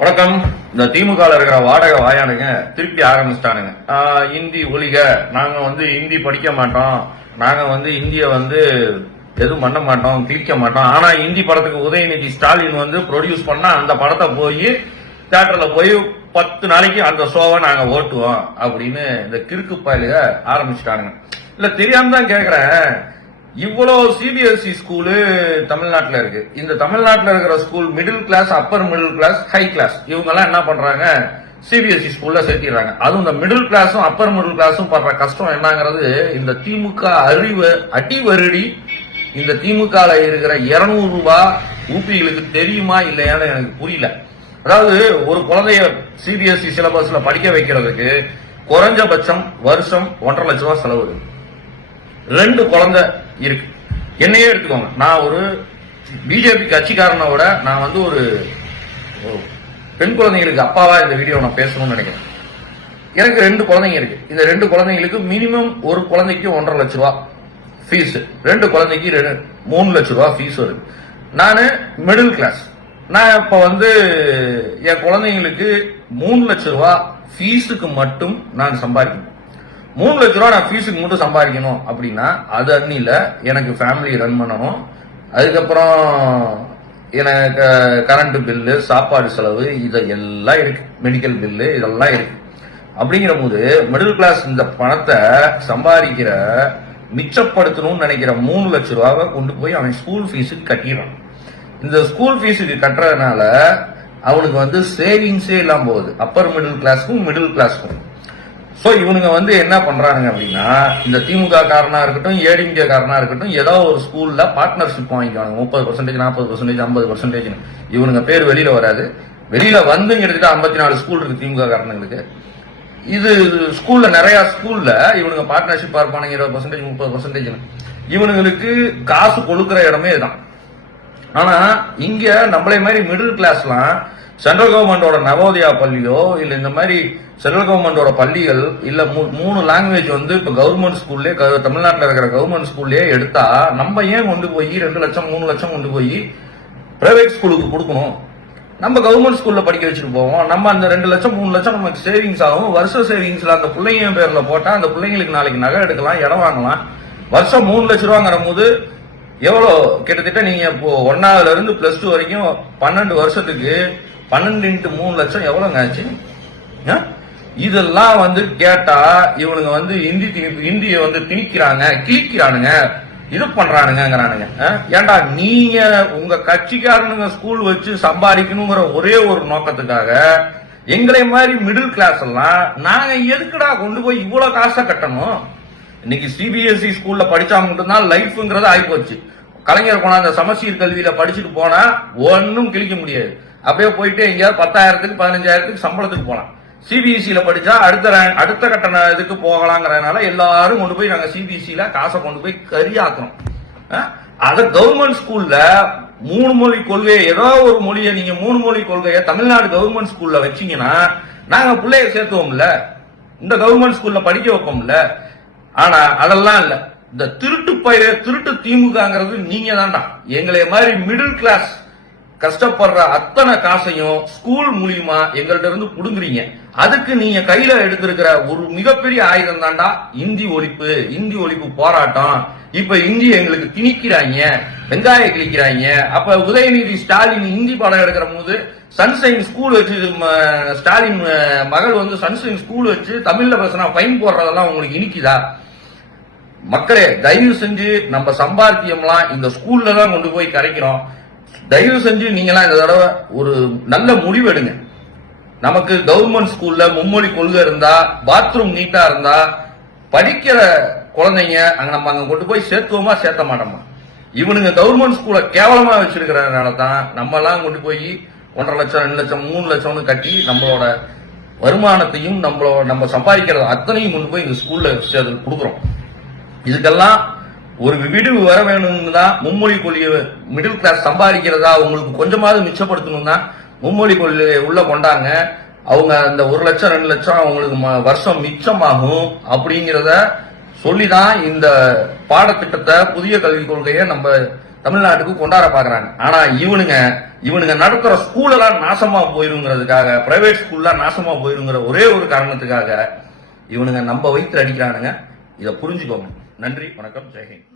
வணக்கம். இந்த திமுக இருக்கிற வாடகை வாயானுங்க திருப்பி ஆரம்பிச்சிட்டானுங்க. ஹிந்தி இந்தி ஒழிக. நாங்க வந்து இந்தி படிக்க மாட்டோம். நாங்க வந்து இந்திய வந்து எதுவும் பண்ண மாட்டோம் கிழிக்க மாட்டோம். ஆனா இந்தி படத்துக்கு உதயநிதி ஸ்டாலின் வந்து ப்ரொடியூஸ் பண்ணா அந்த படத்தை போய் தியேட்டர்ல போய் பத்து நாளைக்கு அந்த ஷோவை நாங்க ஓட்டுவோம் அப்படின்னு இந்த கிறுக்கு பயலுக ஆரம்பிச்சிட்டானுங்க. இல்ல தெரியாம தான் கேக்குறேன். இவ்வளோ சிபிஎஸ்இ ஸ்கூலு தமிழ்நாட்டில் இருக்கு. இந்த தமிழ்நாட்டில் இருக்கிற school middle class upper middle class high class இவங்கெல்லாம் என்ன பண்றாங்க? சிபிஎஸ்இ ஸ்கூல்ல சேர்த்திடுறாங்க. அதுவும் இந்த மிடில் கிளாஸும் அப்பர் மிடில் கிளாஸும் படுற கஷ்டம் என்னங்கிறது இந்த திமுக அறிவு அடி வருடி. இந்த திமுகல இருக்கிற 200 ரூபாய் ஊபிகளுக்கு தெரியுமா இல்லையான்னு எனக்கு புரியல. அதாவது ஒரு குழந்தைய சிபிஎஸ்இ சிலபஸ்ல படிக்க வைக்கிறதுக்கு குறைஞ்சபட்சம் வருஷம் ஒன்றரை லட்சம் ரூபாய் செலவு ரெண்டு குழந்தை இருக்கு. என்னையே எடுத்துக்கோங்க. நான் ஒரு பிஜேபி கட்சிக்காரனை விட நான் வந்து ஒரு பெண் குழந்தைங்களுக்கு அப்பாவா இந்த வீடியோ நான் பேசணும்னு நினைக்கிறேன். எனக்கு ரெண்டு குழந்தைங்க இருக்கு. இந்த ரெண்டு குழந்தைங்களுக்கு மினிமம் ஒரு குழந்தைக்கு ஒன்றரை லட்ச ரூபா ஃபீஸ் ரெண்டு குழந்தைக்கு ரெண்டு மூணு லட்ச ரூபா ஃபீஸ் வருது. நான் மிடில் கிளாஸ் நான் இப்போ வந்து என் குழந்தைங்களுக்கு மூணு லட்ச ரூபா ஃபீஸுக்கு மட்டும் நான் சம்பாதிக்கணும். மூணு லட்ச ரூபா நான் ஃபீஸுக்கு மட்டும் சம்பாதிக்கணும் அப்படின்னா அது அன்னியில் எனக்கு ஃபேமிலி ரன் பண்ணணும். அதுக்கப்புறம் எனக்கு கரண்ட் பில்லு சாப்பாடு செலவு இதை எல்லாம் இருக்கு. மெடிக்கல் பில்லு இதெல்லாம் இருக்கு. அப்படிங்கிற போது மிடில் கிளாஸ் இந்த பணத்தை சம்பாதிக்கிற மிச்சப்படுத்தணும்னு நினைக்கிற மூணு லட்ச ரூபாவை கொண்டு போய் அவன் ஸ்கூல் ஃபீஸுக்கு கட்டிடுறான். இந்த ஸ்கூல் ஃபீஸுக்கு கட்டுறதுனால அவனுக்கு வந்து சேவிங்ஸே இல்லாம போகுது. அப்பர் மிடில் கிளாஸ்க்கும் மிடில் கிளாஸ்க்கும் ஸோ இவனுங்க வந்து என்ன பண்றானுங்க அப்படின்னா இந்த திமுக காரனா இருக்கட்டும் ஏடிஎம்கே காரனா இருக்கட்டும் ஏதோ ஒரு ஸ்கூல்ல பார்ட்னர்ஷிப் வாங்கிக்குவாங்க முப்பது பர்சன்டேஜ் நாற்பது பர்சன்டேஜ் ஐம்பது பர்சன்டேஜ் இவனுங்க பேர் வெளியில வராது. வெளியில வந்துங்கிறதுக்கு ஐம்பத்தி நாலு ஸ்கூல் இருக்கு திமுக காரணங்களுக்கு இது ஸ்கூல்ல நிறைய ஸ்கூல்ல இவனுங்க பார்ட்னர்ஷிப் இருப்பானுங்க இருபது பர்சன்டேஜ் முப்பது பர்சன்டேஜ் இவனுங்களுக்கு காசு கொடுக்குற இடமே இதுதான். ஆனா இங்க நம்மளே மாதிரி மிடில் கிளாஸ்லாம் சென்ட்ரல் கவர்மெண்டோட நவோதயா பள்ளியோ இல்ல இந்த மாதிரி சென்ட்ரல் கவர்மெண்டோட பள்ளிகள் இல்ல மூ- மூணு லாங்குவேஜ் வந்து இப்ப கவர்மெண்ட் ஸ்கூல்லே தமிழ்நாட்டில் இருக்கிற கவர்மெண்ட் ஸ்கூல்லே எடுத்தா நம்ம ஏன் கொண்டு போய் ரெண்டு லட்சம் மூணு லட்சம் கொண்டு போய் பிரைவேட் ஸ்கூலுக்கு கொடுக்கணும்? நம்ம கவர்மெண்ட் ஸ்கூல்ல படிக்க வச்சுட்டு போவோம். நம்ம அந்த ரெண்டு லட்சம் மூணு லட்சம் நமக்கு சேவிங்ஸ் ஆகும். வருஷ சேவிங்ஸ்ல அந்த பிள்ளைங்க பேர்ல போட்டா அந்த பிள்ளைங்களுக்கு நாளைக்கு நகை எடுக்கலாம் இடம் வாங்கலாம். வருஷம் மூணு லட்ச ரூபாங்கிற போது எவ்வளோ? கிட்டத்தட்ட நீங்க இப்போ ஒன்னாவதுல இருந்து பிளஸ் டூ வரைக்கும் பன்னெண்டு வருஷத்துக்கு பன்னெண்டு இன்ட்டு மூணு லட்சம் எவ்வளோங்க ஆச்சு? இதெல்லாம் வந்து கேட்டா இவனுங்க வந்து இந்தி திணிப்பு இந்திய வந்து திணிக்கிறாங்க கிழிக்கிறானுங்க இது பண்றானுங்கிறானுங்க ஏண்டா ஏன்டா நீங்க உங்க கட்சிக்காரனுங்க ஸ்கூல் வச்சு சம்பாதிக்கணுங்கிற ஒரே ஒரு நோக்கத்துக்காக எங்களை மாதிரி மிடில் கிளாஸ் எல்லாம் நாங்க எதுக்குடா கொண்டு போய் இவ்வளவு காசை கட்டணும்? இன்னைக்கு சிபிஎஸ்இ ஸ்கூல்ல படிச்சா மட்டும்தான் லைஃப்ங்கிறது ஆயிப்போச்சு. கலைஞர் போனா அந்த சமச்சீர் கல்வியில படிச்சுட்டு போனா ஒன்னும் கிழிக்க முடியாது. அப்படியே போயிட்டு எங்கேயாவது பத்தாயிரத்துக்கு பதினஞ்சாயிரத்துக்கு சம்பளத்துக்கு போகலாம் சிபிஎஸ்சியில் படித்தா அடுத்த அடுத்த கட்ட இதுக்கு போகலாங்கிறதுனால எல்லாரும் கொண்டு போய் நாங்கள் சிபிஎஸ்சியில் காசை கொண்டு போய் கரியாக்குறோம் அதை கவர்மெண்ட் ஸ்கூலில் மூணு மொழி கொள்கையை ஏதோ ஒரு மொழியை நீங்கள் மூணு மொழி கொள்கையை தமிழ்நாடு கவர்மெண்ட் ஸ்கூலில் வச்சிங்கன்னா நாங்கள் பிள்ளைய சேர்த்துவோம்ல. இந்த கவர்மெண்ட் ஸ்கூலில் படிக்க வைப்போம்ல. ஆனால் அதெல்லாம் இல்லை. இந்த திருட்டு பயிர திருட்டு திமுகங்கிறது நீங்க தான்டா எங்களை மாதிரி மிடில் கிளாஸ் கஷ்டப்படுற அத்தனை காசையும் ஸ்கூல் மூலியமா எங்கள்ட்ட இருந்து புடுங்குறீங்க. அதுக்கு நீங்க கையில எடுத்திருக்கிற ஒரு மிகப்பெரிய ஆயுதம் தாண்டா இந்தி ஒழிப்பு இந்தி ஒழிப்பு போராட்டம். இப்ப இந்தி எங்களுக்கு திணிக்கிறாங்க வெங்காய கிழிக்கிறாங்க. அப்ப உதயநிதி ஸ்டாலின் இந்தி படம் எடுக்கிற போது சன்ஷைன் ஸ்கூல் வச்சு ஸ்டாலின் மகள் வந்து சன்ஷைன் ஸ்கூல் வச்சு தமிழ்ல பேசினா ஃபைன் போடுறதெல்லாம் உங்களுக்கு இனிக்குதா? மக்களே தயவு செஞ்சு நம்ம சம்பாத்தியம்லாம் இந்த ஸ்கூல்ல தான் கொண்டு போய் கரைக்கிறோம். தயவு செஞ்சு நீங்களாம் இந்த தடவை ஒரு நல்ல முடிவு எடுங்க. நமக்கு கவர்மெண்ட் ஸ்கூல்ல மும்மொழி கொள்கை இருந்தா பாத்ரூம் நீட்டா இருந்தா படிக்கிற குழந்தைங்க அங்க நம்ம அங்க கொண்டு போய் சேர்த்துவோமா சேர்த்த மாட்டோமா? இவனுங்க கவர்மெண்ட் ஸ்கூலை கேவலமா வச்சிருக்கிறதுனால தான் நம்ம எல்லாம் கொண்டு போய் ஒன்றரை லட்சம் ரெண்டு லட்சம் மூணு லட்சம்னு கட்டி நம்மளோட வருமானத்தையும் நம்மளோட நம்ம சம்பாதிக்கிறது அத்தனையும் கொண்டு போய் இந்த ஸ்கூல்ல சேர்த்து கொடுக்குறோம். இதுக்கெல்லாம் ஒரு விடிவு வர வேணும்னு தான் மும்மொழி கொள்கையை மிடில் கிளாஸ் சம்பாதிக்கிறதா உங்களுக்கு கொஞ்சமாவது மிச்சப்படுத்தணும் தான் மும்மொழி கொள்கையை உள்ள கொண்டாங்க. அவங்க அந்த ஒரு லட்சம் ரெண்டு லட்சம் அவங்களுக்கு ம- வருஷம் மிச்சமாகும் அப்படிங்கிறத சொல்லிதான் இந்த பாடத்திட்டத்தை புதிய கல்விக் கொள்கையை நம்ம தமிழ்நாட்டுக்கு கொண்டாட பாக்குறாங்க ஆனா இவனுங்க இவனுங்க நடத்துற ஸ்கூல் எல்லாம் நாசமா போயிருங்கிறதுக்காக பிரைவேட் ஸ்கூல்லாம் நாசமா போயிருங்கிற ஒரே ஒரு காரணத்துக்காக இவனுங்க நம்ம வயிற்று அடிக்கிறானுங்க. இதை புரிஞ்சுக்கோங்க. நன்றி வணக்கம் ஜெயஹிந்த்